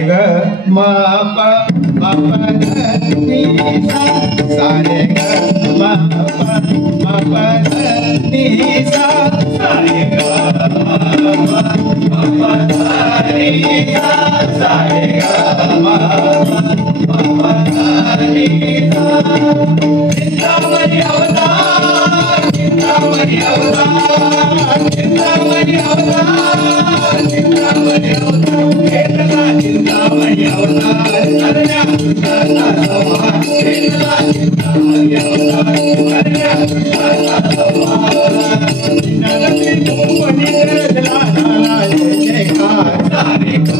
ग म प म प नी सा सा रे ग म प म प नी सा सा रे ग म प म प नी सा सा रे ग म प म प नी सा चिंतामणी अवतार चिंतामणी अवतार चिंतामणी अवतार चिंतामणी अवतार चिंतामणी अवतार करण्या करता संहार केला चिंतामणी अवतार करण्या करता संहार नरसी गोपनी करला झाला जय जयकार सारे ग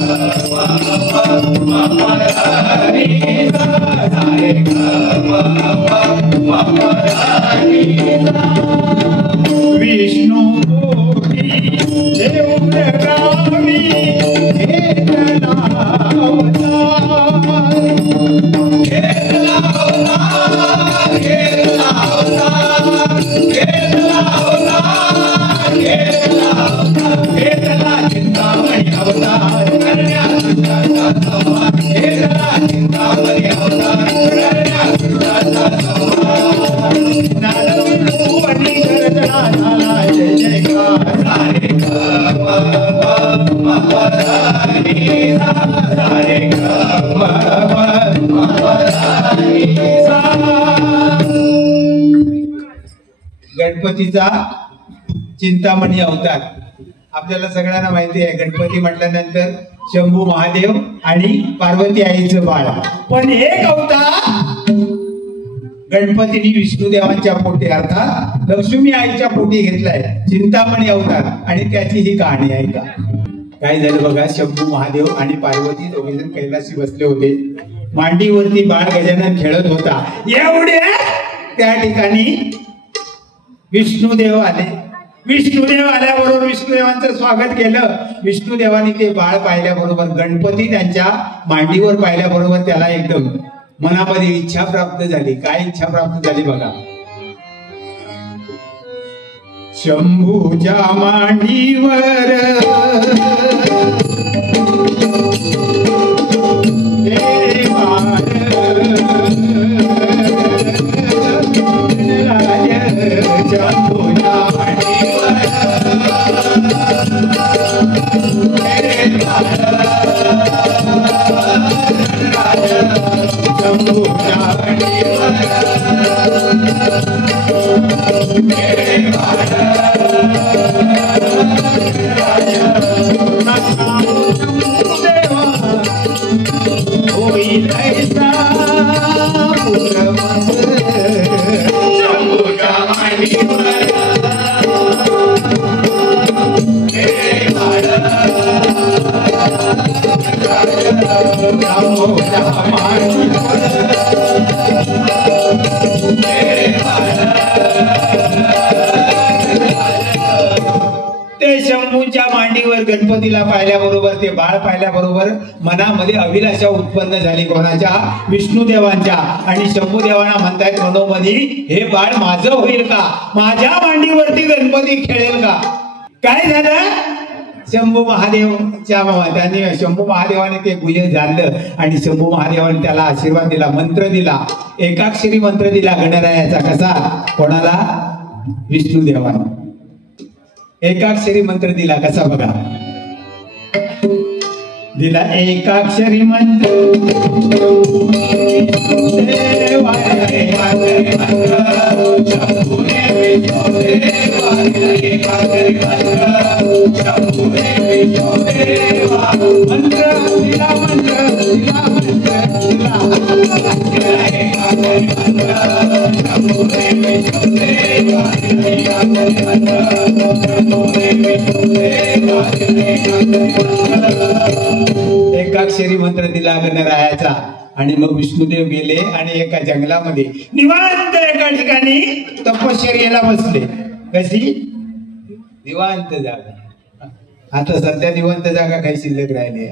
म प नी सा सारे ग म प नी सा विष्णु देव रामी घेतला अवतार घेतला अवतार घेतला अवतार घेतला अवतार घेतला अवतार घेतला चिंतामणी अवतार करण्या करता संहार घेतला चिंतामणी अवतार करण्या करता संहार नारदमुनी करतला झाला जय जयकार सारे ग म प नी सा सारे ग म प नी सा गणपतीचा चिंतामणी अवतार आपल्याला सगळ्यांना माहिती आहे. गणपती म्हटल्यानंतर शंभू महादेव आणि पार्वती आईचं बाळ, पण एक अवतार गणपतीने विष्णुदेवांच्या पोटी अर्थात लक्ष्मी आईच्या पोटी घेतलाय, चिंतामणी अवतार. आणि त्याची ही कहाणी आहे का. काय झालं बघा, शंभू महादेव आणि पार्वती दोघेजण कैलाशी बसले होते. मांडीवरती बाळ गजानन खेळत होता. एवढे त्या ठिकाणी विष्णुदेव आले. विष्णुदेव आल्याबरोबर विष्णुदेवांचं स्वागत केलं. विष्णुदेवानी ते बाळ पाहिल्याबरोबर, गणपती त्यांच्या मांडीवर पाहिल्याबरोबर त्याला एकदम मनामध्ये इच्छा प्राप्त झाली. काय इच्छा प्राप्त झाली बघा. शंभूच्या मांडीवर हे बाळ शंभूच्या मांडीवर हे बाळ शंभूच्या मांडीवर हे बाळ होईल ऐसा पुरवत शंभूच्या मांडीवर हे बाळ शंभूच्या मांडीवर हे बाळ. ते शंभूच्या मांडीवर गणपतीला पाहिल्याबरोबर, ते बाळ पाहिल्याबरोबर मनामध्ये अभिलाषा उत्पन्न झाली. कोणाच्या? विष्णुदेवांच्या. आणि शंभूदेवांना म्हणतायत मनोमधी, हे बाळ माझं होईल का, माझ्या मांडीवरती गणपती खेळेल का. काय झालं, शंभू महादेवच्या त्यांनी शंभू महादेवाने ते गुह्य जाणलं आणि शंभू महादेवाने त्याला आशीर्वाद दिला, मंत्र दिला, एकाक्षरी मंत्र दिला गणरायाचा. कसा? कोणाला? विष्णुदेवाने एकाक्षरी मंत्र दिला. कसा बघा, दिला एकाक्षरी मंत्र मंत्र दिला, मंत्र दिला, मंत्र एकाक्षरी मंत्र दिला गणरायाचा. आणि मग विष्णुदेव गेले आणि एका जंगलामध्ये निवांत एका ठिकाणी तपश्चर्येला बसले. कशी? निवांत जागा. आता सध्या निवांत जागा काही शिल्लक राहिली.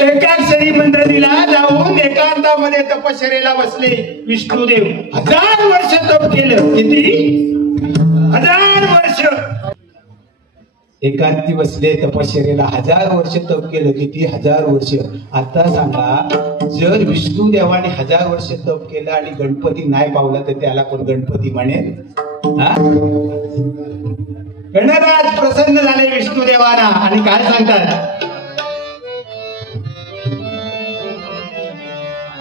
एकाक्षरी मंत्र दिला, जाऊन एकांतामध्ये तपश्चर्येला बसले विष्णुदेव. 1000 वर्ष तप केलं. किती? 1000 वर्ष. एकांती बसले तपश्चर्याला 1000 वर्ष तप केलं. किती 1000 वर्ष. आता सांगा जर विष्णू देवाने 1000 वर्ष तप केलं आणि गणपती नाही पावला तर त्याला कोण गणपती म्हणेल? गणराज प्रसन्न झाले विष्णू देवाना आणि काय सांगतात?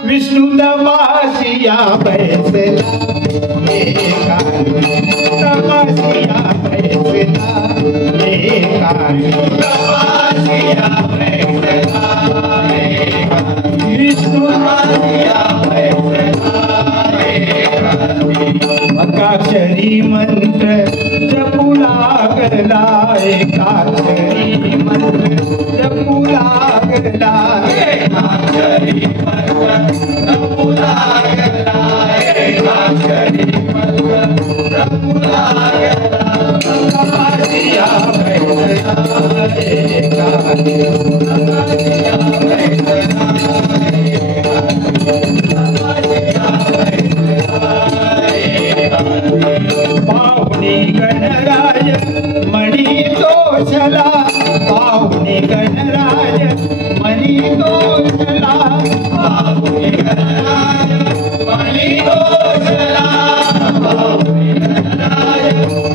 विष्णू तपासिया बैसला तपासिया बैसला विष्णू एकाक्षरी मंत्र जपू लागला एकाक्षरी मंत्र जपू लागला एकाक्षरी मंत्र जपू लागला एकाक्षरी मंत्र जपू लागला तपासिया बैसला एकाक्षरी तपासिया बैसला पाहुणी गणराज मणी तोषला पाहुणी गणराज मणी तोषला पाहुणी गणराज मणी तोषला पाहुणी गणराज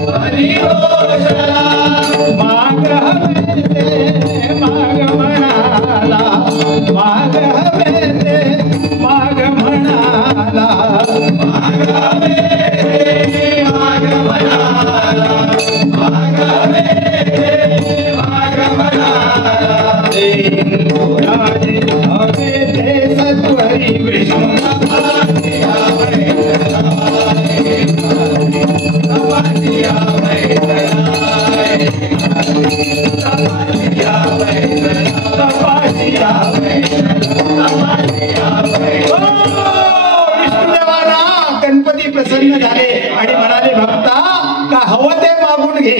मणी तोषला माग हवे माग म्हणाला माग हवे माग म्हणाला माग हवे गणपती प्रसन्न झाले आणि म्हणाले भक्ता का हवं ते मागून घे.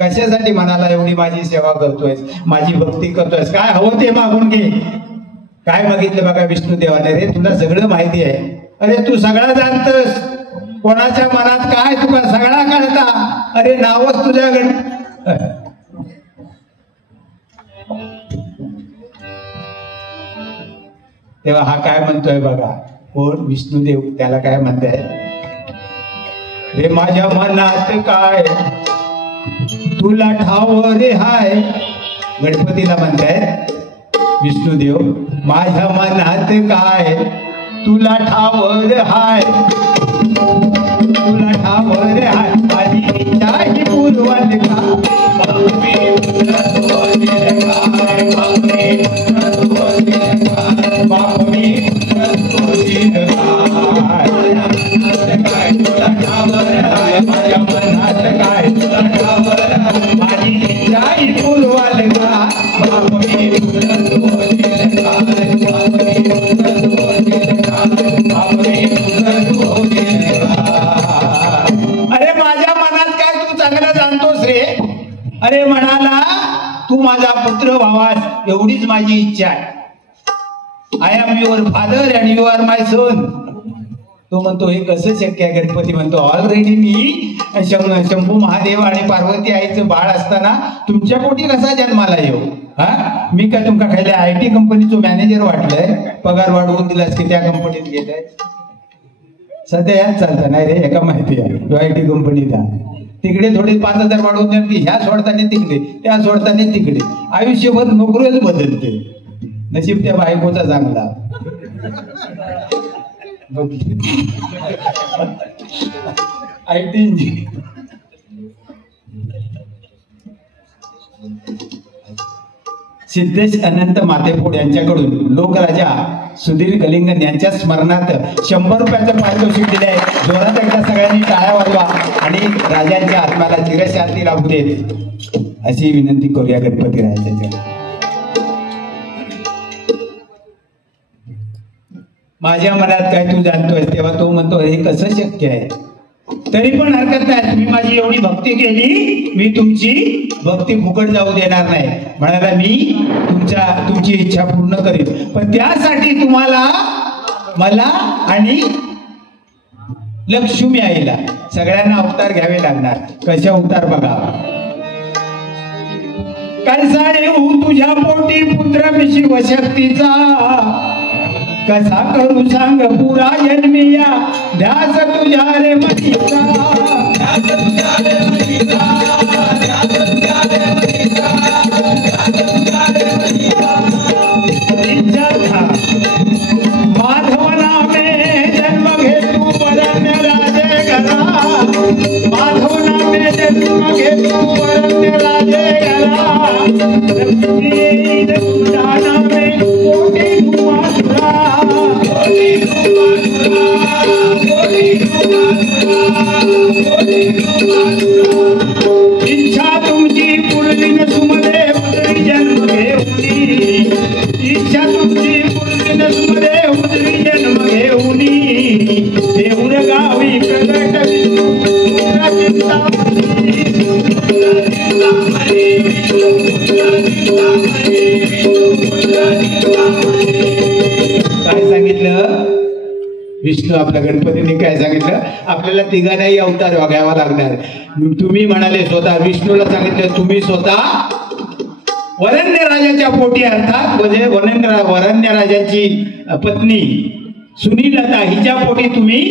कशासाठी म्हणाला एवढी माझी सेवा करतोय माझी भक्ती करतोय काय हवं ते मागून घे. काय मागितलं बघा विष्णू देवाने? रे तुला सगळं माहिती आहे. अरे तू सगळं जाणतोस कोणाच्या मनात काय तुला सगळा कळता. अरे नावच तुझ्या तेव्हा हा काय म्हणतोय बघा. कोण? विष्णुदेव. त्याला काय म्हणताय? रे माझ्या मनात काय तुला ठाव रे हाय. गणपतीला म्हणताय विष्णुदेव माझ्या मनात काय तुला ठाव रे हाय तुला ठाव रे हाय. माझी इच्छा ही पूर्वल का माझ्या मनात काय माझी इच्छा ही पूर्वल का अरे माझ्या मनात काय तू चांगलं जाणतोस रे. अरे म्हणाला तू माझा पुत्र व्हावास एवढीच माझी इच्छा आहे. I am your father and you are my son. तो म्हणतो हे कसं शक्य आहे? गणपती म्हणतो ऑलरेडी मी शंभू महादेव आणि पार्वती आईचं बाळ असताना तुमच्या पोटी कसा जन्माला येऊ? हा मी काय तुमका खायला IT कंपनीचं मॅनेजर वाटलंय? पगार वाढवून दिलास की त्या कंपनीत गेलाय? सध्या याच चालतं नाही रे. एका माहिती आहे IT कंपनीचा तिकडे थोडे 5000 वाढवून द्या की ह्या सोडताना तिकडे त्या सोडताना तिकडे. आयुष्यभर नोकरीच बदलते. नशीब त्या बायकोचा चांगला. IT engineer. सिद्धेश अनंत मातेफोड यांच्याकडून लोकराजा सुधीर कलिंगन यांच्या स्मरणार्थ 100 रुपयाचं पारितोषिक दिले आहे. जोरात एकदा सगळ्यांनी टाळ्या वाजवा आणि राजांच्या आत्म्याला चिरशांती लाभू देत अशी विनंती करूया गणपती राजाच्या. माझ्या मनात काय तू जाणतोय? तेव्हा तो म्हणतो हे कसं शक्य आहे? तरी पण हरकत नाही. तुम्ही माझी एवढी भक्ती केली मी तुमची भक्ती फुकट जाऊ देणार नाही. म्हणाला मी तुमची इच्छा पूर्ण करीन पण त्यासाठी तुम्हाला मला आणि लक्ष्मी आईला सगळ्यांना अवतार घ्यावे लागणार. कशा अवतार बघा. कसा येऊ तुझ्या पोटी पुत्र मी शिवशक्तीचा, कसा करू सांग पुरा जन्मिया ध्यास तुझ्या रे मनीचा, माधव नामे जन्म घेतू वरण्य राजे घरा, माधव नामे जन्म घेतू वरण्य राजे घरा, लक्ष्मी येईल तुझ्या नामे कोटी धुमासुरा, इच्छा तुमची पूर्णी न सुमदे उदरी जन्म घेऊनी, इच्छा तुमची पूर्णी न सुमदे उदरी जन्म घेऊनी, देऊर गावी प्रगट विष्णू पुत्र चिंतामणी, काय सांगितलं विष्णू आपल्या गणपतीने? काय सांगितलं? आपल्याला तिघांनाही अवतार घ्यावा लागणार. तुम्ही म्हणाले स्वतः विष्णूला सांगितलं तुम्ही स्वतः वरण्य राजाच्या पोटी, अर्थात म्हणजे वरण्य राजाची पत्नी सुनीलता हिच्या पोटी तुम्ही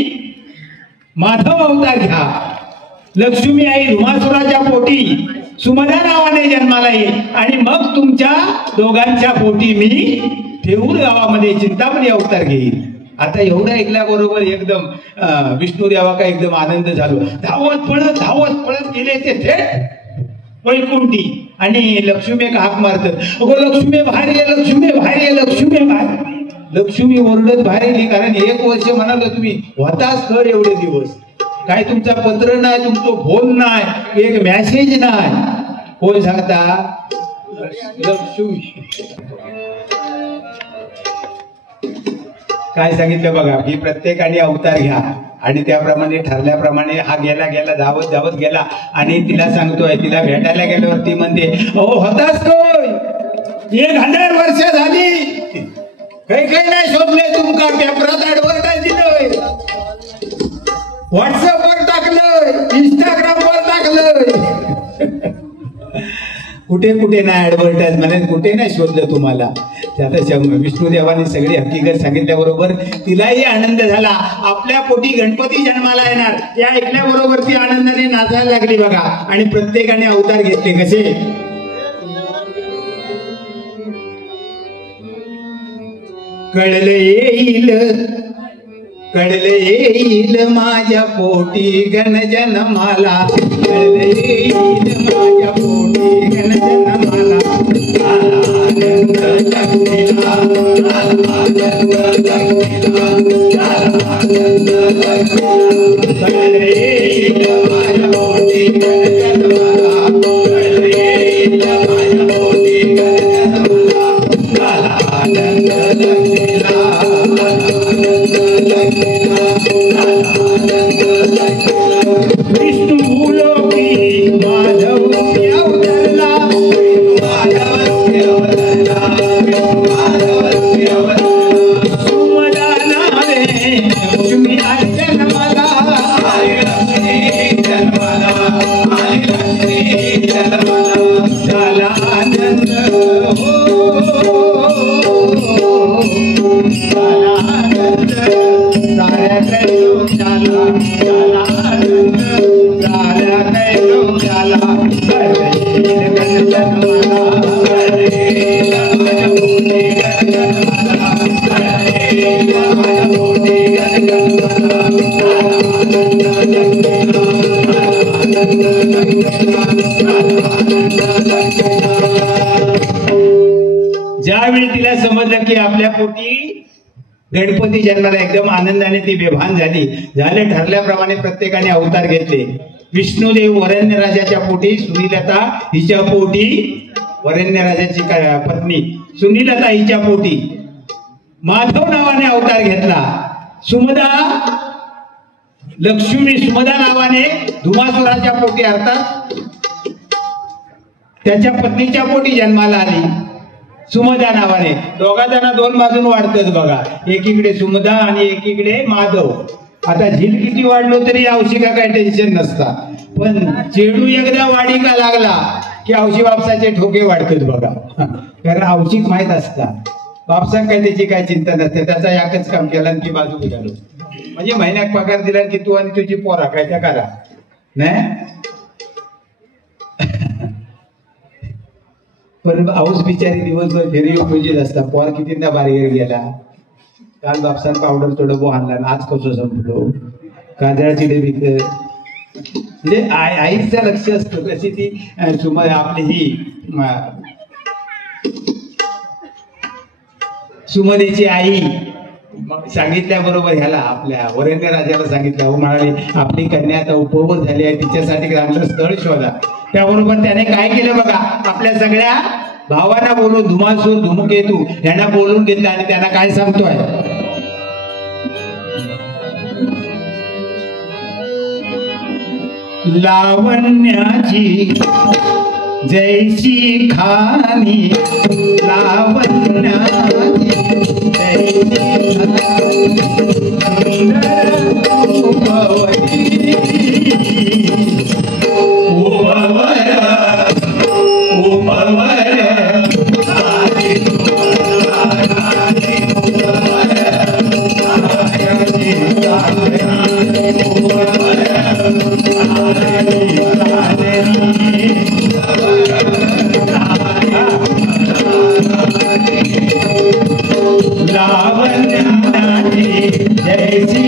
माधव अवतार घ्या. लक्ष्मी आई धुमासुराच्या पोटी सुमदा नावाने जन्माला येईल आणि मग तुमच्या दोघांच्या पोटी मी थेऊर गावामध्ये चिंतामणी अवतार घेईल. आता एवढं ऐकल्याबरोबर एकदम विष्णुदेवा का एकदम आनंद झालो. धावत पळत गेले ते थेट वैकुंठी आणि लक्ष्मी एक हाक मारतात, अगो लक्ष्मी बाहेर ये, लक्ष्मी बाहेर ये, लक्ष्मी बाहेर. लक्ष्मी ओरडत बाहेर येली, कारण 1 वर्ष म्हणाल तुम्ही होताच तर एवढे दिवस काय तुमचा पत्र नाही, तुमचं फोन नाही, एक मेसेज नाही. कोण सांगता? लक्ष्मी. काय सांगितलं बघा की प्रत्येकाने अवतार घ्या आणि त्याप्रमाणे ठरल्याप्रमाणे हा गेला धावत गेला आणि तिला सांगतोय, तिला भेटायला गेल्यावर ती म्हणते अहो होताच काय 1000 वर्ष झाली, काही नाही शोधले तुमका, पेपरात ऍडव्हर्टाईज दिलंय, व्हॉट्सअपवर टाकलंय, इंस्टाग्रामवर टाकलंय, कुठे नाही ऍडव्हर्टाईज म्हणे, कुठे नाही शोधलं तुम्हाला. आता विष्णुदेवाने सगळी हकीकत सांगितल्याबरोबर तिलाही आनंद झाला. आपल्या पोटी गणपती जन्माला येणार हे ऐकल्याबरोबर ती आनंदाने नाचायला लागली बघा. आणि प्रत्येकाने अवतार घेतले. कसे? कळले येईल माझ्या पोटी गणजन्माला, कळले येईल माझ्या पोटी गणजन्माला, आनंद लक्ष्मीला, आनंद लक्ष्मीला, आनंद लक्ष्मीला, कळले येईल माझ्या पोटी गणजन्माला, कळले येईल माझ्या पोटी गणजन्माला, आनंद लक्ष्मीला, विष्णू भूलोकी माधव अवतरला, सुमदा नावे लक्ष्मी आई जन्माला, झाला आनंद झाला आनंद, साऱ्या दैव झाला आनंद, साऱ्या दैव झाला ज्यावेळी तिला समजलं की आपल्या पोटी गणपती जन्माला, एकदम आनंदाने ती बेभान झाली. झाले ठरल्याप्रमाणे प्रत्येकाने अवतार घेतले. विष्णुदेव वरण्य राजाच्या पोटी, सुनीलता हिच्या पोटी, वरण्य राजाची पत्नी सुनीलता हिच्या पोटी माधव नावाने अवतार घेतला. सुमदा लक्ष्मी सुमदा नावाने धुमासुराच्या पोटी, अर्थात त्याच्या पत्नीच्या पोटी जन्माला आली सुमदा नावाने. दोघा जण 2 बाजून वाढतात बघा, एकीकडे सुमदा आणि एकीकडे माधव. आता झील किती वाढलो तरी औषिका काय टेन्शन नसता, पण चेडू एकदा वाढी का लागला की औशी बापसाचे ठोके वाढतात बघा. कारण औशीक माहीत असतात बापसाक काय त्याची काय चिंता नसते. त्याचा एकच काम केलं आणि ती बाजू झालो म्हणजे महिन्यात पगार दिला की तू आणि तुझी पोरा काय त्या करा नाही. पण औस बिचारी दिवसभर फेरी पूजित असतात. पोर कितींदा बारीक गेला. काल बापसान पावडर थोडं आणला आज कसं संपलो काजळाची डबी म्हणजे आईचं लक्ष असतं. कशी ती आपली ही सुमनेची आई सांगितल्याबरोबर ह्याला आपल्या वरेण्य राजाला सांगितलं. हो म्हणाले आपली कन्या आता उपवर झाली आहे तिच्यासाठी चांगलं स्थळ शोधा. त्याबरोबर त्याने काय केलं बघा आपल्या सगळ्या भावांना बोलून धुमासूर धुमकेतू यांना बोलून घेतलं आणि त्यांना काय सांगतोय लावण्याची जैसी खानी लावण्याची जैसी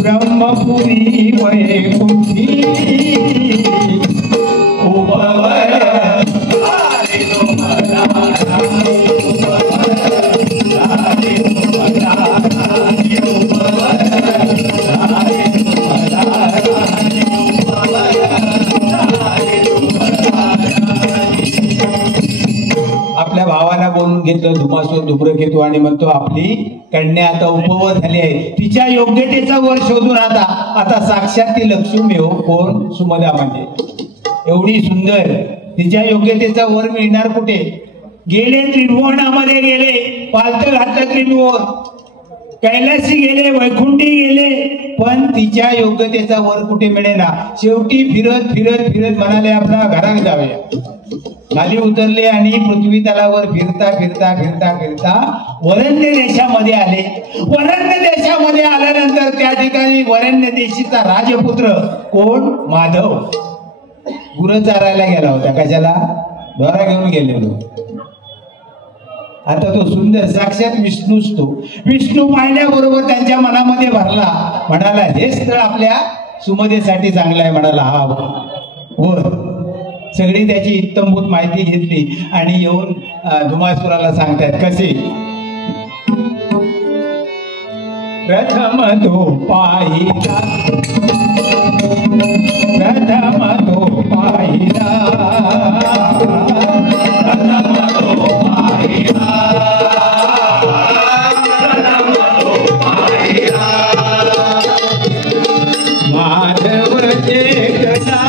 ब्रह्मपुरी वैकुंठी आपल्या भावाला बोलून घेतलं धुमासूर धुम्रकेतू आणि म्हणतो आपली कन्या आता उपवत झाली आहे. तिच्या योग्यतेचा वर शोधून आता साक्षात ती लक्ष्मी हो. कोण सुमदा म्हणजे एवढी सुंदर तिच्या योग्यतेचा वर मिळणार कुठे. गेले त्रिभुवनामध्ये गेले पालथ घातलं त्रिभुवन कैलासी गेले वैकुंठी गेले पण तिच्या योग्यतेचा वर कुठे मिळेना. शेवटी फिरत फिरत फिरत म्हणाले आपल्या घरात जाऊया. खाली उतरले आणि पृथ्वी तलावर फिरता फिरता फिरता फिरता वरण्य देशामध्ये आले. वरण्य देशामध्ये आल्यानंतर त्या ठिकाणी वरण्य देशीचा राजपुत्र कोण माधव गुरं चारायला गेला होता. कशाला ढोरा घेऊन गेलेलो. आता तो सुंदर साक्षात विष्णूच तो. विष्णू पाहिल्याबरोबर त्यांच्या मनामध्ये भरला. म्हणाला हे स्थळ आपल्या सुमदेसाठी चांगलं आहे. म्हणाला हा वर सगळी त्याची इत्तमभूत माहिती घेतली आणि येऊन धुमासुराला सांगतात कसे. प्रथम तो पाहिला प्रथम तो पाहिला प्रथम तो पाहिला माधव चेतना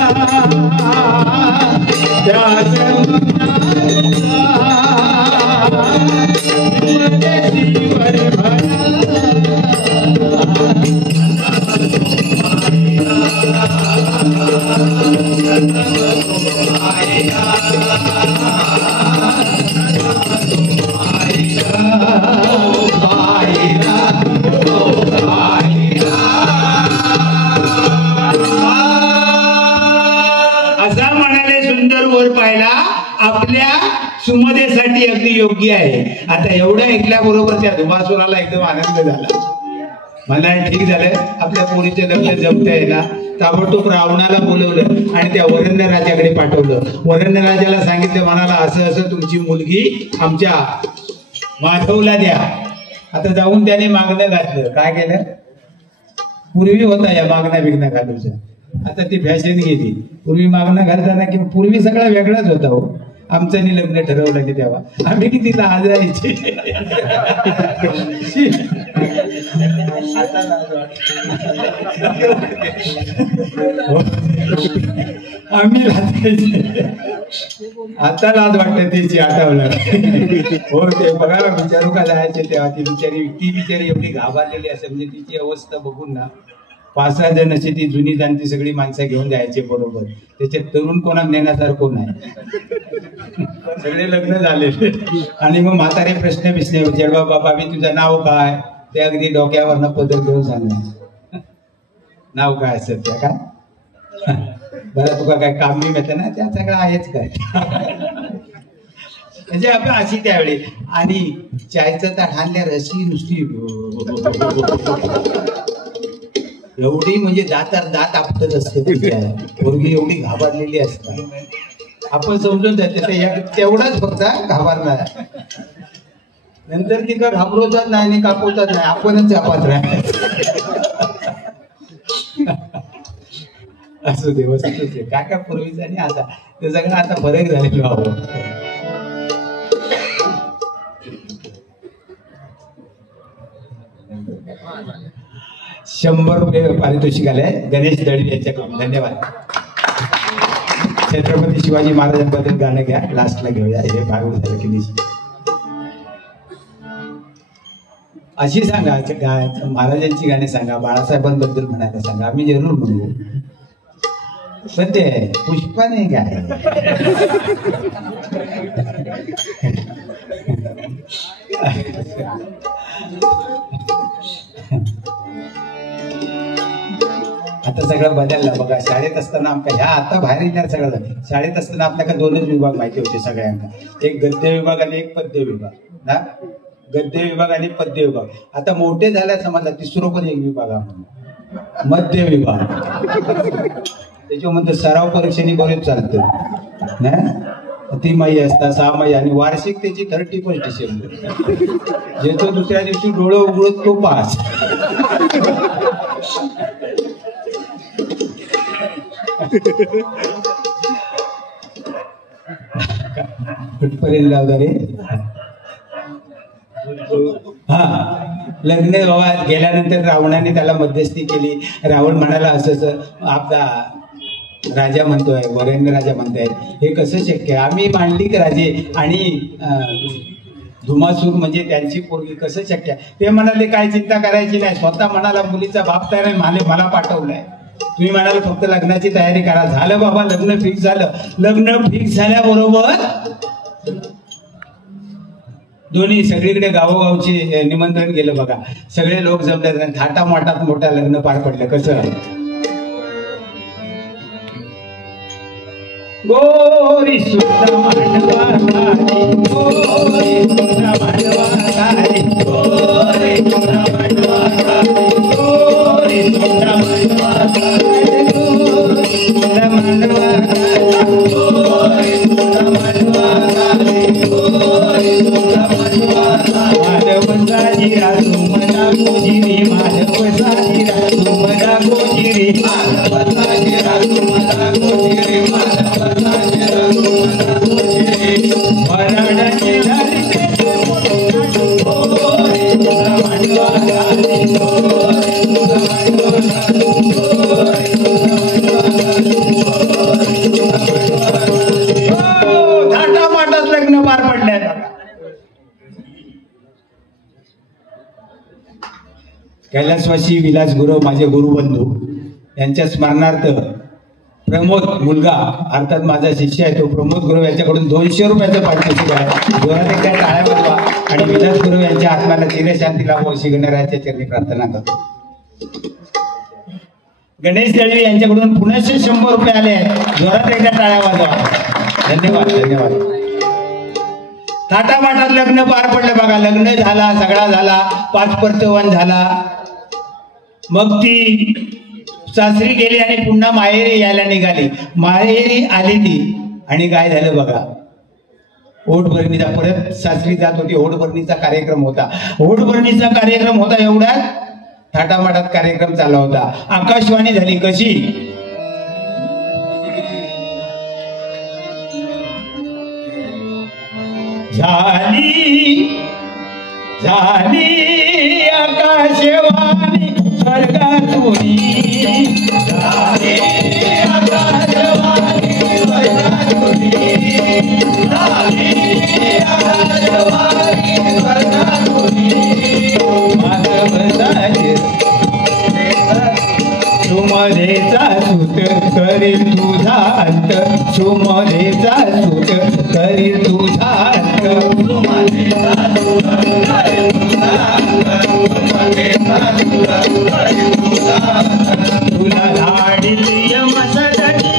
असा म्हणाले सुंदर वर पाहिला आपल्या योग्य आहे. आता एवढं ऐकल्याबरोबर त्या धुमासुराला एकदम आनंद झाला. मला ठीक झालं, आपल्या पोरीचे लग्न जमतंय ना. ताबडतोब रावणाला बोलवलं आणि त्या वरण्य राजाकडे पाठवलं. वरण्य राजाला सांगितलं, म्हणाला असं असं तुमची मुलगी आमच्या माधवला द्या. आता जाऊन त्याने मागणं घातलं. काय केलं? पूर्वी होता या मागणं बिगणं घालूचं, आता ती फॅशन गेली. पूर्वी मागणं घालताना किंवा पूर्वी सगळा वेगळाच होता हो. आमचं लग्न ठरवलं की तेव्हा आम्ही किती लाजायचे. आम्ही लाजायचे, आता लाज वाटते त्याची आठवलं. हो ते बघायला विचारू का जायचे तेव्हा ती बिचारी एवढी घाबरलेली असे, म्हणजे तिची अवस्था बघून ना 5-6 जण अशी ती जुनी जाणती सगळी माणसं घेऊन जायचे बरोबर. त्याच्यात तरुण कोणा नेण्यासारखं नाही, सगळे लग्न झाले. आणि मग म्हातारे प्रश्न जडबा बाबा मी तुझं नाव काय, ते अगदी डोक्यावरनं पदर घेऊन सांगणार नाव काय असं त्या काय बरं तुका काय काम बी मिळतं ना, त्या सगळं आहेच काय. म्हणजे आपण अशी त्यावेळी. आणि चायचं ताट आणल्यावर अशी नुसती एवढी म्हणजे दात आपटत असते पोरगी, एवढी घाबरलेली असते. आपण समजून जाते तेवढाच फक्त घाबरणार, नंतर ती का घाबरवतात नाही आणि कापवतात नाही, आपणच घाबरत राह. असं दे वस्तूच काय काय पूर्वीच आणि आता ते सगळं आता फरक झालेलो आहोत. 100 रुपये पारितोषिक आले गणेश दळवी यांच्याकडून. धन्यवाद. छत्रपती शिवाजी महाराजांबद्दल गाणं घ्या, लास्टला घेऊया, हे भागवत झालं की नाही. अशी सांगा महाराजांची गाणी सांगा, बाळासाहेबांबद्दल म्हणायला सांगा, आम्ही जरूर म्हणू. पण ते पुष्पा नाही काय आता सगळं बदललं बघा. शाळेत असताना आमका ह्या आता बाहेर येणार सगळं. शाळेत असताना आपल्याला 2च विभाग माहिती होते सगळ्यांना, एक गद्य विभाग आणि एक पद्य विभाग ना. गद्य विभाग आणि पद्य विभाग. आता मोठे झाल्या समाजात तिसरं पण एक विभाग आहे, मध्य विभाग. त्याच्यामध्ये सराव परीक्षेने बरेच चालतं ना. 3 माही असतात, 6 माही आणि वार्षिक त्याची 30% जे तो दुसऱ्या दिवशी डोळं उघडत तो पास. कुठपर्यंत लावला रे. हा लग्न बाबा गेल्यानंतर रावणाने त्याला मध्यस्थी केली. रावण म्हणाला असं आपला राजा म्हणतोय, वरेंद्र राजा म्हणताय, हे कसं शक्य आहे, आम्ही मांडलिक राजे आणि धुमासूर म्हणजे त्यांची पोरगी, कसं शक्य आहे. ते म्हणाले काय चिंता करायची नाही. स्वतः म्हणाला मुलीचा बाप तयार आहे, मला पाठवलंय, तुम्ही म्हणाल फक्त लग्नाची तयारी करा. झालं बाबा, लग्न फिक्स झालं. लग्न फिक्स झाल्याबरोबर दोन्ही सगळीकडे गावोगावचे निमंत्रण गेलं बघा. सगळे लोक जमले, थाटामाटात मोठा लग्न पार पडलं. कसं गोरी सुद्धा मांडवा खाली, गोरी सुद्धा मांडवा खाली, गोरी सुद्धा मांडवा खाली, गोरी सुद्धा मांडवा खाली, गोरी सुद्धा मांडवा खाली, गोरी सुद्धा मांडवा खाली, गोरी सुद्धा मांडवा खाली. माधव साजीरा तुमना गोजिरी, माधव साजीरा तुमना गोजिरी, माधव साजीरा तुमना गोजिरी, माधव साजीरा तुमना गोजिरी. वराडाची झाली गोरी सुद्धा मांडवा खाली, गोरी सुद्धा मांडवा खाली, गोरी सुद्धा मांडवा खाली, गोरी सुद्धा मांडवा खाली. हो थाटामाटात लग्न पार पडलंय. कैलासवासी विलास गुरु माझे गुरुबंधू यांच्या स्मरणार्थ प्रमोद मुलगा अर्थात माझा शिष्य आहे तो प्रमोद गुरु यांच्याकडून 200 रुपयाचं पारितोषिक आहे. जोरात एकदा टाळ्या वाजवा आणि विलास गुरु यांच्या आत्म्याला चिरशांती लाभो अशी गणरायाच्या चरणी प्रार्थना करतो. गणेश दळवी यांच्याकडून पुनश्च 100 रुपये आले आहेत. जोरात एकदा टाळ्या वाजवा. धन्यवाद धन्यवाद. थाटामाटात लग्न पार पडलं बघा. लग्न झाला, सगळा झाला, 5 परतवन झाला. मग ती सासरी गेली आणि पुन्हा माहेरी यायला निघाली. माहेरी आली ती आणि काय झालं बघा, ओढभरणीचा, परत सासरी जात होती. ओढभरणीचा कार्यक्रम होता. ओढभरणीचा कार्यक्रम होता, एवढ्यात थाटामाटात कार्यक्रम चालला होता. आकाशवाणी झाली. कशी झाली झाली आकाशवाणी स्वर्गातुनी, झाली आकाशवाणी स्वर्गातुनी, झाली आकाशवाणी स्वर्गातुनी. माधवराज सुमधेचा सूत करील तुझा अंत, सुमधेचा सूत करील तुझा अंत, सुमधेचा सूत करील तुझा अंत, सुमधेचा सूत करील तुझा अंत. तुला धाडील यमसदनी,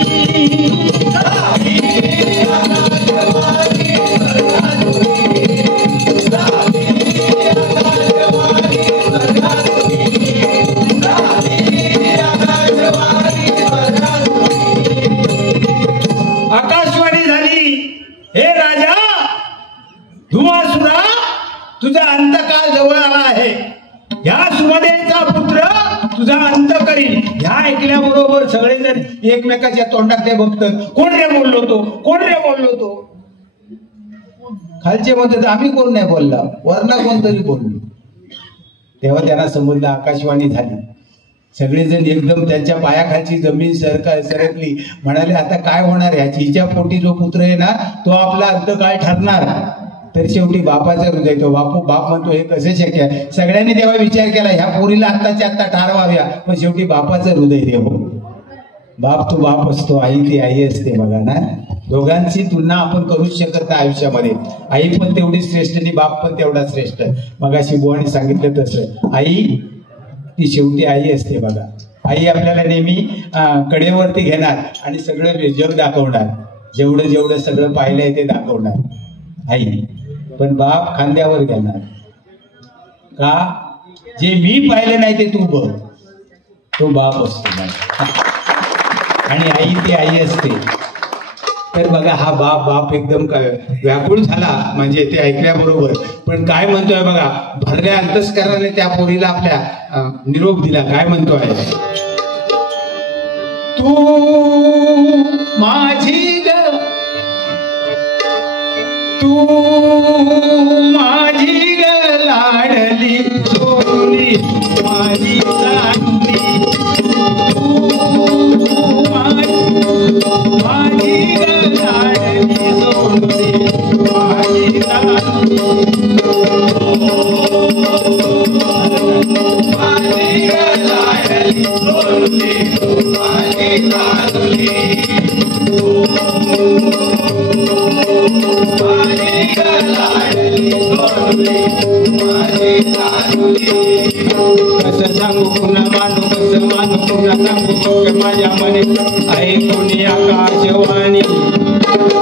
आकाशवाणी झाली. हे राजा धुमासुरा, तुझा अंतकाळ जवळ आला आहे. ह्या सुमधेचा पुत्र तुझा अंत करील. ह्या ऐकल्याबरोबर सगळेजण एकमेकाच्या तोंडात ते बघतात. कोण रे बोललो तो, कोण रे बोललो तो. खालचे म्हणतात आम्ही कोण नाही बोलला, वरना कोणतरी बोललो. तेव्हा त्यांना समजलं आकाशवाणी झाली. सगळेजण एकदम त्यांच्या पायाखालची जमीन सरकली. म्हणाले आता काय होणार, ह्याची हिच्या पोटी जो पुत्र आहे ना तो आपला अंतकाळ ठरणार. तर शेवटी बापाचा हृदय, तो बाप म्हणतो हे कसे शक्य आहे. सगळ्यांनी तेव्हा विचार केला ह्या पोरीला आत्ताच्या आत्ता ठारवाव्या, पण शेवटी बापाचं हृदय देव. बाप तो बाप असतो, आई ती आई असते बघा ना. दोघांची तुलना आपण करूच शकत नाही आयुष्यामध्ये. आई पण तेवढी श्रेष्ठ आणि बाप पण तेवढा श्रेष्ठ. मगाशी बुवाने सांगितलं तसं आई ती शेवटी आई असते बघा. आई आपल्याला नेहमी कडेवरती घेणार आणि सगळं जग दाखवणार. जेवढं जेवढं सगळं पाहिलंय ते दाखवणार आई. पण बाप खांद्यावर घेणार. का, जे मी पाहिलं नाही ते तू बघ. तो बाप असतो आणि आई ती आई असते. तर बघा हा बाप एकदम व्याकुळ झाला म्हणजे ते ऐकल्याबरोबर. पण काय म्हणतोय बघा, भरल्या अंतस्करणाने त्या पोरीला आपल्या निरोप दिला. काय म्हणतोय, तू माझी ग, तू माझी ग लाडली सोनी माझी लाडली, तू माझी ग लाडली सोनी माझी लाडली, माझी ग लाडली सोनी माझी लाडली, कसं सांगू पुन्हा मानू, कसं मानू पुन्हा सांगू माझ्या मने ऐकून आकाशवाणी.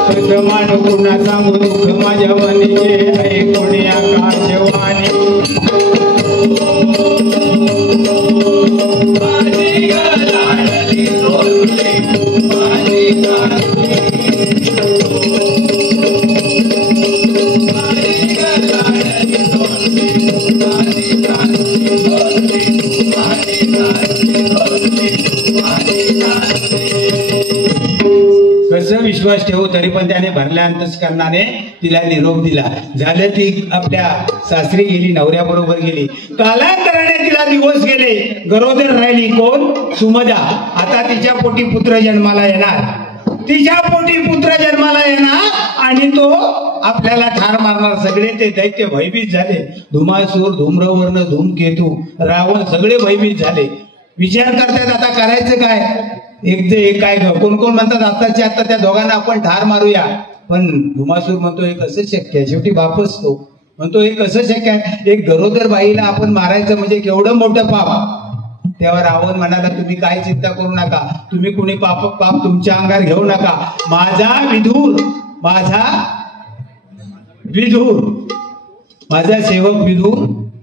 कसं मानू पुन्हा सांगू दुःख माझ्या मनेचे ऐकून आकाशवाणी. कसं विश्वास ठेवू, तरी पण त्याने भरल्या अंतस्करणाने तिला निरोप दिला. झालं ती आपल्या सासरी गेली, नवऱ्याबरोबर गेली. कालांतराने तिला दिवस गेले, गरोदर राहिली. कोण, सुमदा. आता तिच्या पोटी पुत्र जन्माला येणार, तिच्या पोटी पुत्र जन्माला येणार आणि तो आपल्याला ठार मारणार. सगळे ते दैत्य भयभीत झाले. धुमासूर, धूम्रवर्ण, धूमकेतू, रावण सगळे भयभीत झाले. विचार करतात आता करायचं काय. एक काय कोण कोण म्हणतात आताच्या आता त्या दोघांना आपण ठार मारूया. पण धुमासूर म्हणतो हे कसं शक्य आहे, शेवटी बापच तो म्हणतो हे कसं शक्य आहे. एक गरोदर बाईला आपण मारायचं म्हणजे केवढं मोठं पाप. तेव्हा रावण म्हणाला तुम्ही काय चिंता करू नका, तुम्ही कुणी पाप तुमच्या अंगावर घेऊ नका. माझा विधूर, माझा विधूर, माझा सेवक विधूर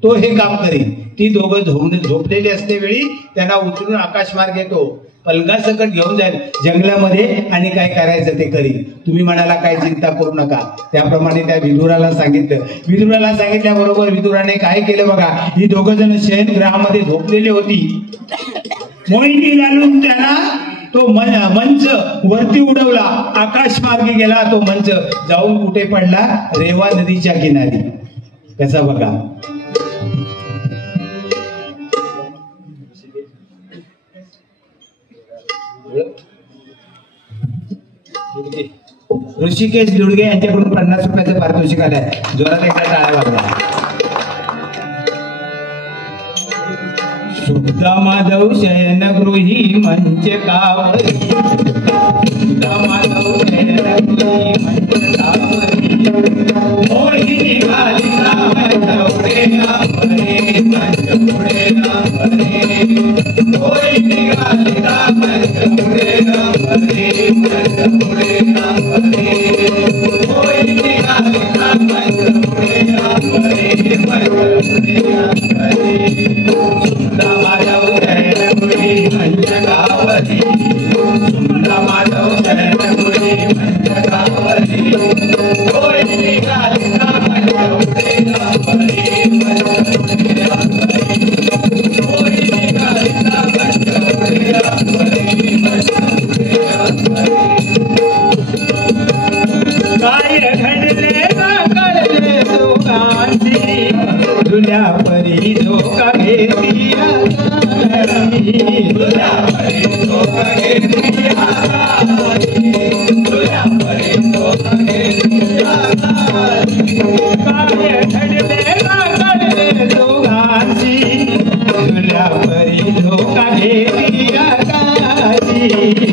तो हे काम करील. ती दोघं झोपलेली असते वेळी त्यांना उचलून आकाशमार्ग येतो, पलंगासकट घेऊन जाईल जंगलामध्ये आणि काय करायचं ते करील. तुम्ही म्हणाला काय चिंता करू नका. त्याप्रमाणे त्या विदुराला सांगितलं. विदुराला सांगितल्याबरोबर विदुराने काय केलं बघा. ही दोघं जण शयनगृहामध्ये झोपलेली होती. मोहिनी घालून त्यांना तो मंच वरती उडवला, आकाशमार्गी गेला. तो मंच जाऊन कुठे पडला? रेवा नदीच्या किनारी. कसा बघा. ऋषिकेश दुडगे यांच्याकडून 50 रुपयाचं पारितोषिक आलंय. जोरात एकदा टाळ्या वाजवा. शुद्धा माधव शयनगृही मंच कावरी, शुद्धा माधव शयनगृही मंच कावरी, मोहिनी घालिता मंचपुढे नांबरे, मंचपुढे नांबरे, मोहिनी घालिता मंचपुढे नांबरे, मंचपुढे नांबरे, मोहिनी घालिता मंचपुढे नांबरे, मंचपुढे नांबरे. सुंदर माधव शयनगृही मंच कावरी, सुंदर माधव शयनगृही मंच कावरी, मोहिनी घालिता मंचपुढे नांबरे, मंचपुढे नांबरे, मोहिनी घालिता मंचपुढे नांबरे, मंचपुढे नांबरे. काय घडले कळले दोघांची, तुझ्या परी धोका घेतली, तुझ्या परी धोका घेतली, तुझ्या परी धोका घेतली. काय घडले कळले दोघांची, तुझ्या परी धोका घेतली,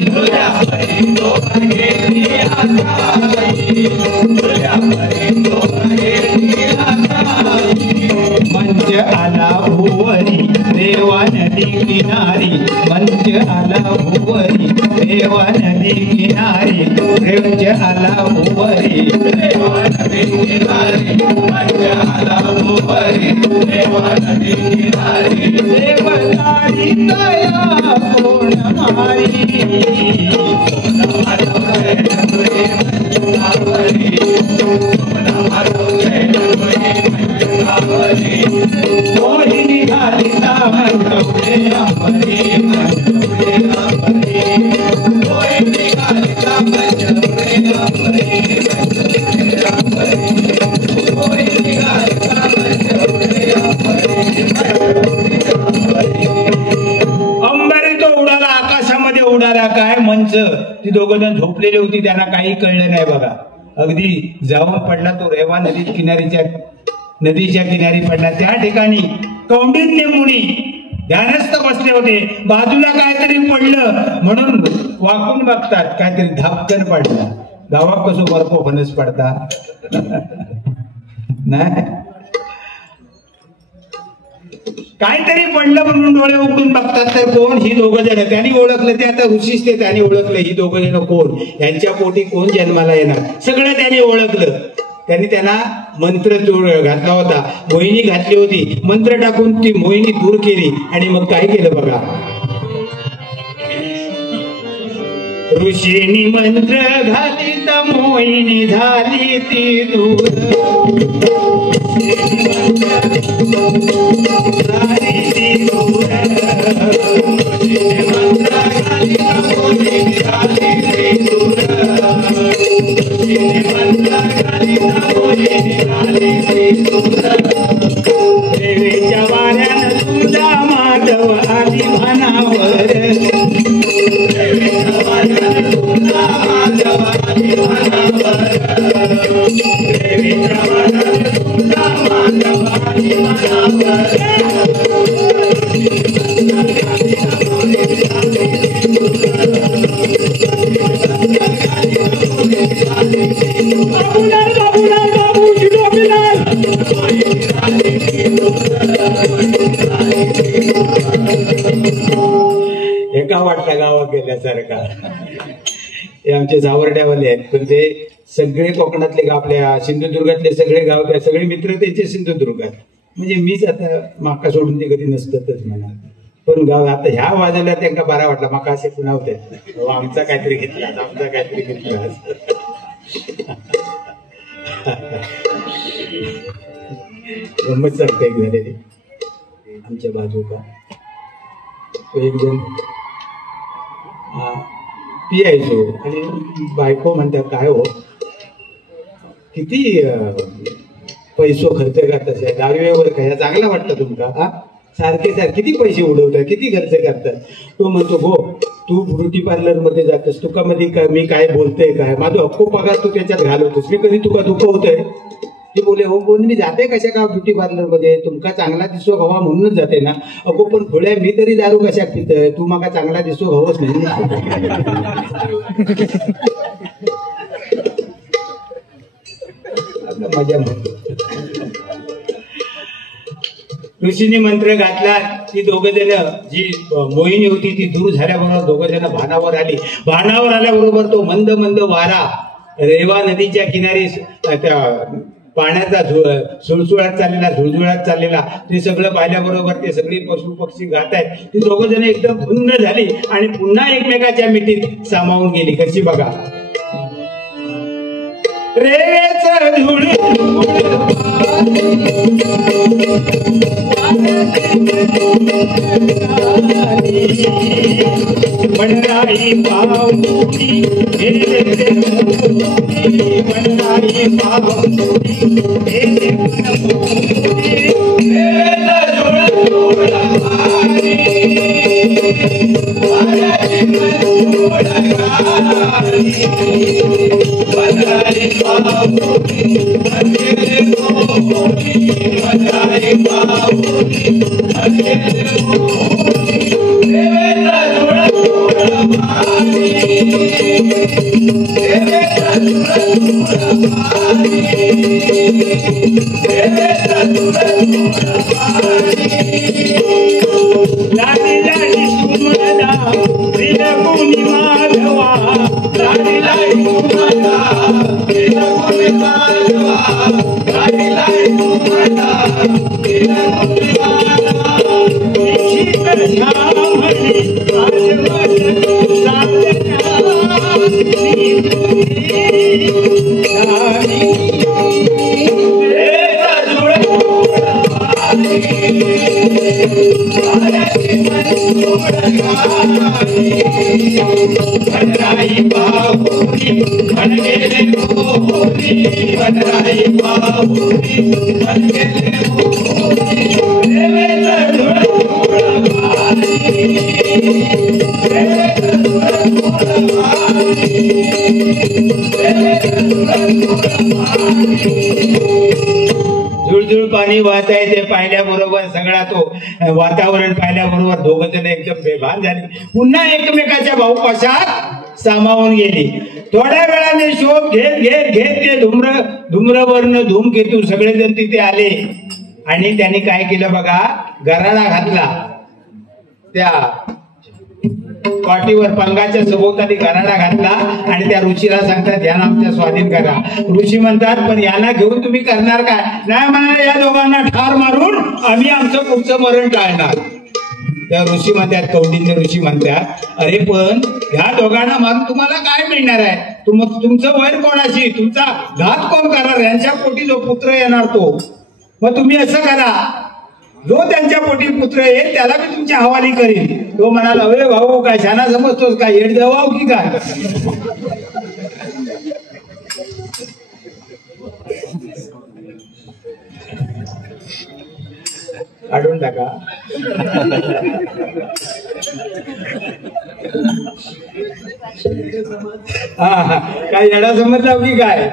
तुझ्या परी धोका घेतली, तुझ्या परी धोका घेतली. मंच आला भुवरी रेवा नदी किनारी, मंच आला भुवरी रेवा नदी किनारी, मंच आला भुवरी रेवा नदी किनारी, मंच आला भुवरी रेवा नदी किनारी. देवतारी दया कोण मारी, मोहिनी घालिता मंचपुढे नांबरे, मंचपुढे नांबरे, मोहिनी घालिता मंचपुढे नांबरे, मंचपुढे नांबरे, मोहिनी घालिता मंचपुढे नांबरे, मंचपुढे नांबरे. अंबरी तो उडाला, आकाशामध्ये उडाला. काय मंच. ती दोघं जण झोपलेली होती, त्यांना काही कळलं नाही बघा. अगदी जाऊन पडला तो रेवा नदीच्या किनारी पडला. त्या ठिकाणी कौंडिन्य मुनी ध्यानस्थ बसले होते. बाजूला काहीतरी पडलं म्हणून वाकून बघतात, काहीतरी धापकन पडला. गावात कसं बर्फ फणस पडता नाही, काहीतरी पडलं म्हणून डोळे उघडून बघतात. तर कोण? ही दोघं जण. त्यांनी ओळखलं, ते आता ऋषीच ते, त्यांनी ओळखलं ही दोघं जण कोण, यांच्या पोटी कोण जन्माला येणार, सगळं त्यांनी ओळखलं. त्यांनी त्यांना मंत्र घातला होता, मोहिनी घातली होती. मंत्र टाकून ती मोहिनी दूर केली आणि मग काय केलं बघा. ऋषीनी मंत्र घाली तर मोहिनी झाली ती दूर, झाली ती दूर. ऋषीनी मंत्र घाली तर मोहिनी झाली ती दूर, ऋषीनी मंत्र घाली तर मोहिनी झाली ती दूर. देवीच्या वाऱ्यानं तुझा माधव आली मनावर, देवीच्या वाऱ्यानं तुझा माधव आली मनावर, देवीच्या वाऱ्यानं तुझा माधव आली मनावर. एका वाटला गावात गेल्यासारखा. हे आमचे जावरड्यावाले आहेत, पण ते सगळे कोकणातले गाव, आपल्या सिंधुदुर्गातले सगळे गाव, सगळे मित्र त्यांचे सिंधुदुर्गात. म्हणजे मीच आता माका सोडून ते कधी नसतच म्हणा. पण गाव आता ह्या वाजायला त्यांना बरा वाटला, माका असे पुन्हा होते आमचा काहीतरी घेतला, आमचा काहीतरी घेतला. गंमत सांगता एक झालेली आमच्या बाजूला. तो एक जण पियायचो आणि बायको म्हणतात, काय हो किती पैसो खर्च करता दारूवर काय चांगला वाटतं तुमका? हा सारखे किती पैसे उडवतात, किती खर्च करतात? तो म्हणतो, हो तू ब्युटी पार्लर मध्ये जातस, तुका मध्ये मी काय बोलतोय काय, माझा हक्को पगार तू त्याच्यात घालवतोस, मी कधी तुका दुखवतोय? ती बोले, हो बोल मी जाते कशा का ब्युटी पार्लर मध्ये, तुमका चांगला दिसो हवा म्हणूनच जाते ना. अगो पण खुल्या मी तरी दारू कशा पितोय, तू माका चांगला दिसो हवंच म्हणून. मजा म्हणतो. ऋषीने मंत्र घातला. ती दोघं जण, जी मोहिनी होती ती दूर झाल्याबरोबर दोघं जण भानावर आली. भानावर आल्याबरोबर तो मंद मंद वारा रेवा नदीच्या किनारी त्या पाण्याचा सुळसुळात चाललेला, झुळझुळात चाललेला, ते सगळं पाहिल्याबरोबर ते सगळे पशु पक्षी गात आहेत. ती दोघं जण एकदम धुंद झाली आणि पुन्हा एकमेकाच्या मिठीत सामावून गेली. कशी बघा, रेवेचं धुळ बनराई पावती, बनराई झुळझुळ पाणी वाहत आहे. ते पाहिल्याबरोबर सगळा तो वातावरण पाहिल्याबरोबर दोघं जण एकदम बेभान झाले. पुन्हा एकमेकाच्या भाऊपाशात सामावून गेली. थोड्या वेळाने शोध घेत घेत घेत ते धूम्रवर्ण धूमकेतू सगळेजण तिथे आले आणि त्यांनी काय केलं बघा, गराडा घातला. त्या पाठीवर पंगाच्या सभोवताली गराडा घातला आणि त्या ऋषीला सांगतात, ध्यान आमच्या स्वाधीन करा. ऋषी म्हणतात, पण यांना घेऊन तुम्ही करणार काय? नाही म्हणा, या दोघांना ठार मारून आम्ही आमचं पुढचं मरण टाळणार. त्या ऋषी म्हणतात, कौंडिन्य ऋषी म्हणतात, अरे पण ह्या दोघांना मारून तुम्हाला काय मिळणार आहे? तुमचं वैर कोणाशी, तुमचा घात कोण करणार? यांच्या पोटी जो पुत्र येणार तो. मग तुम्ही असं करा, जो त्यांच्या पोटी पुत्र येईल त्याला मी तुमच्या हवाली करीन. तो म्हणाला, अरे भाऊ काय शाना समजतोस काय, येड देवाव की काय? काढून टाका. हा काय येडा समजला की काय?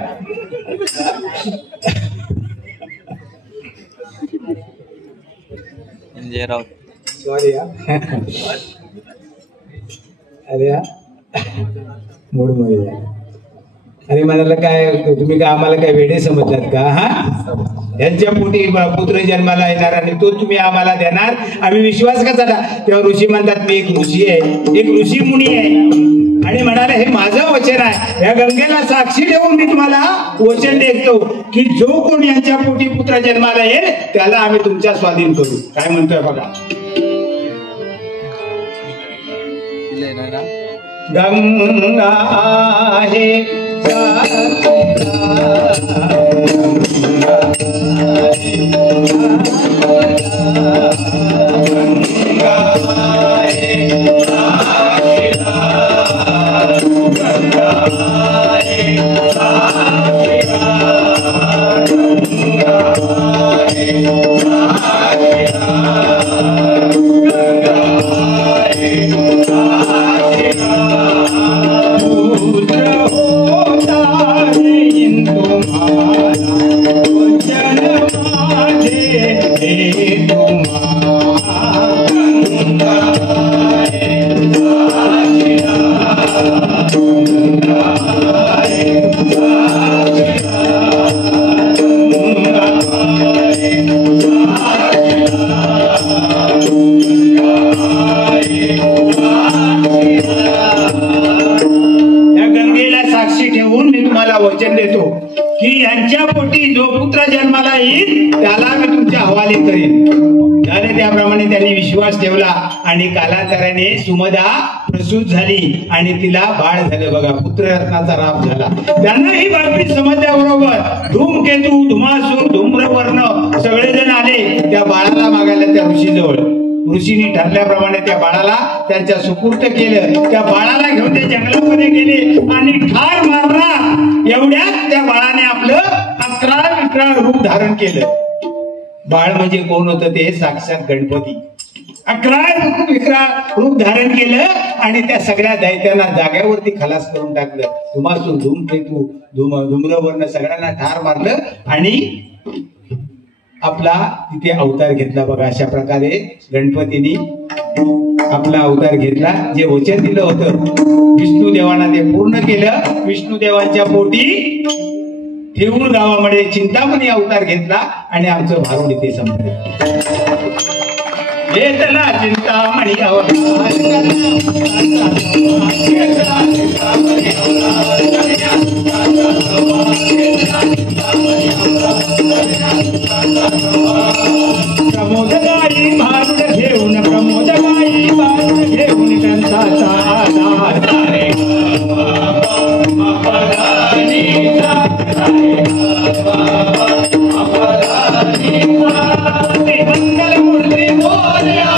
सॉरी अरे मूड मध्ये. अरे म्हणाला काय तुम्ही का आम्हाला काय वेडे समजलात का? हा यांच्या पोटी पुत्र जन्माला येणार आणि तो तुम्ही आम्हाला देणार, आम्ही विश्वास कसा द्या? तेव्हा ऋषी म्हणतात मी एक ऋषी आहे, एक ऋषी मुनी आहे आणि म्हणाले हे माझं वचन आहे, या गंगेला साक्षी ठेवून मी तुम्हाला वचन देतो की जो कोण यांच्या पोटी पुत्र जन्माला येईल त्याला आम्ही तुमच्या स्वाधीन करू. काय म्हणतोय बघा, गंगा आहे वचन देतो की यांच्या पोटी जो पुत्र जन्माला येईल त्याला मी तुमच्या हवाले करेन. झाले त्याप्रमाणे त्यांनी विश्वास ठेवला आणि कालांतराने सुमदा प्रसूत झाली आणि तिला बाळ झालं. बघा, पुत्ररत्नाचा राप झाला. त्यांना ही बातमी समजल्याबरोबर धूमकेतू, धुमासूर, धूम्रवर्ण सगळेजण आले त्या बाळाला मागायला त्या ऋषीजवळ. ऋषींनी ठरल्याप्रमाणे त्या बाळाला त्यांच्या सुपूर्त केलं. त्या बाळाला घेऊन ते जंगलामध्ये गेले आणि ठार मारला. एवढ्यात त्या बाळाने आपलं अकराळ रूप धारण केलं. बाळ म्हणजे कोण होतं? ते साक्षात गणपती. अकराळ रूप धारण केलं आणि त्या सगळ्या दैत्यांना जाग्यावरती खलास करून टाकलं. धुमासूर, धूमकेतू, धूम्रवर्ण सगळ्यांना ठार मारलं आणि आपला तिथे अवतार घेतला. बघा, अशा प्रकारे गणपतीने आपला अवतार घेतला. जे वचन दिलं होतं विष्णुदेवांना ते पूर्ण केलं. विष्णुदेवांच्या पोटी ठेवून गावामध्ये चिंतामणी अवतार घेतला आणि आमचं भारूड इथे संपलं. घेतला चिंतामणी अवतार, प्रमोदगाई भारूड घेऊन, प्रमोदगाई भारूड घेऊन ग्रंथाचा आधार रे मंगल मूर्ती मोरया,